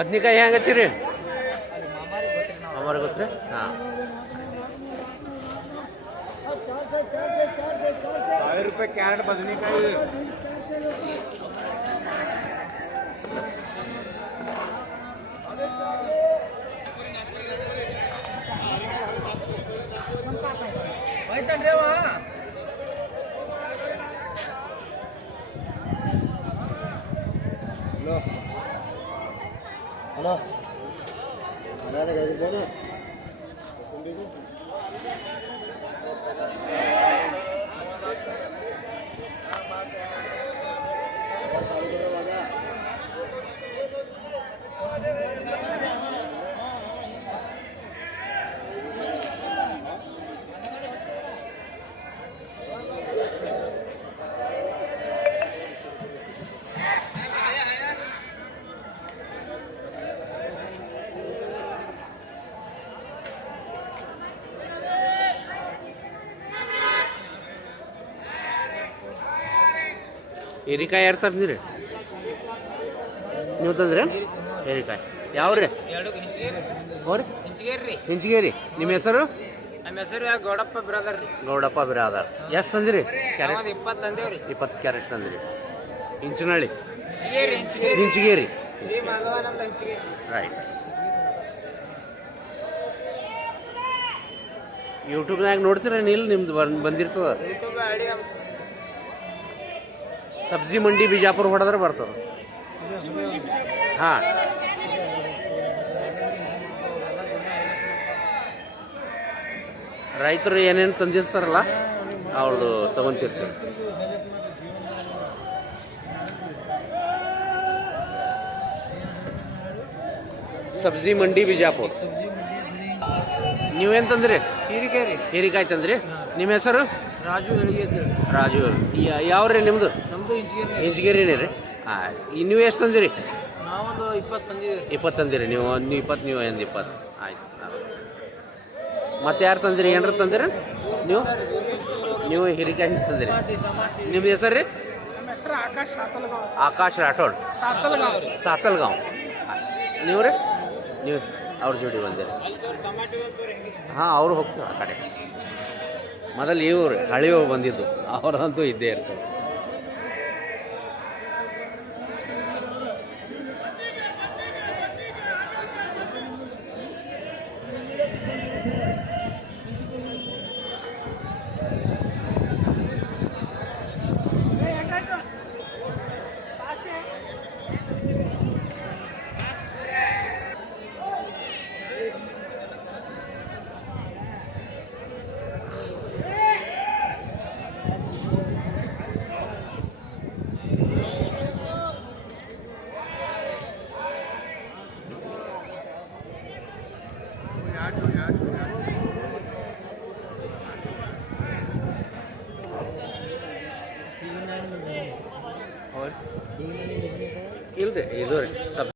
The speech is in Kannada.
ಬದ್ನಿಕಾಯಿ ಹೆಂಗೆ ಹಚ್ಚಿರಿ? ಅಮರ ಗೊತ್ತ್ರಿ? ಹಾಂ, ₹1000 ಕ್ಯಾರೆಟ್ ಬದನೆಕಾಯಿ. ಹಲೋ ಹಲೋ ಹೀರಿಕಾಯಿ ಯಾರು ತಂದಿರಿ? ನೀವು ತಂದ್ರಿ ಹೀರಿಕಾಯಿ? ಯಾವ್ರಿ? ಅವ್ರಿ ಹಿಂಚಗೇರಿ. ನಿಮ್ಮ ಹೆಸರು? ನಮ್ಮ ಹೆಸರು ಗೌಡಪ್ಪ ಬ್ರದರ್ ರೀ. ಗೌಡಪ್ಪ ಬಿರಾದರ್. ಎಷ್ಟು ತಂದಿರಿ ಕ್ಯಾರೆಟ್? 20 ತಂದೇವ್ರಿ. 20 ಕ್ಯಾರೆಟ್ ತಂದಿರಿ. ಇಂಚನಹಳ್ಳಿ ಹಿಂಚಗೇರಿ ಹಿಂಚಗೇರಿ. ಮಾಧವ ನಮ್ದು ಹಿಂಚಗೇರಿ. ರೈಟ್. ಯೂಟ್ಯೂಬ್ನಾಗ ನೋಡ್ತೀರ ನೀಲ್? ನಿಮ್ದು ಬಂದಿರ್ತದ. ಯೂಟ್ಯೂಬ್ ಐಡಿ ಸಬ್ಜಿ ಮಂಡಿ ಬಿಜಾಪುರ ಹೊಡೆದ್ರೆ ಬರ್ತದೆ. ಹಾಂ, ರೈತರು ಏನೇನು ತಂದಿರ್ತಾರಲ್ಲ ಅವ್ರದ್ದು ತಗೊಂತಿರ್ತೀವಿ. ಸಬ್ಜಿ ಮಂಡಿ ಬಿಜಾಪುರ. ನೀವೇನು ತಂದ್ರಿ? ಹೀರಿಕಾಯಿ ತಂದ್ರಿ. ನಿಮ್ಮ ಹೆಸರು? ರಾಜು ಹೇಳಿಗೆ ರಾಜು. ಯಾವ್ರಿ ನಿಮ್ಮದು? ನಮ್ದು ಹಿಂಚಗೇರಿನೇ ರೀ. ಹಾಂ, ನೀವು ಎಷ್ಟು ತಂದಿರಿ? ನಾವೊಂದು 20 ತಂದಿದ್ದೀವಿ. 20 ತಂದಿರಿ. ನೀವು 20, ನೀವು ಒಂದು 20. ಆಯ್ತು. ಮತ್ತೆ ಯಾರು ತಂದಿರಿ? ಏನಾರು ತಂದಿರಿ ನೀವು ಹೀರಿಕಾಯಿ ತಂದಿರಿ. ನಿಮ್ಮ ಹೆಸರು ರೀ? ನಮ್ಮ ಹೆಸರು ಆಕಾಶ್ ಸಾತಲ್ಗಾಂವ್. ಆಕಾಶ್ ರಾಠೋಡ್, ಸಾತಲ್ಗಾಂವ್. ನೀವು ರೀ? ನೀವು ಅವ್ರ ಜೋಡಿ ಬಂದಿರಿ? ಹಾಂ, ಅವರು ಹೋಗ್ತೀವಿ ಆ ಕಡೆ. ಮೊದಲು ಇವ್ರು ಹಳಿಯವ್ರು ಬಂದಿದ್ದು, ಅವ್ರದಂತೂ ಇದ್ದೇ ಇರ್ತದೆ. ಇಲ್ರಿ, ಇದು ರೀ ಸಬ್ಜಿ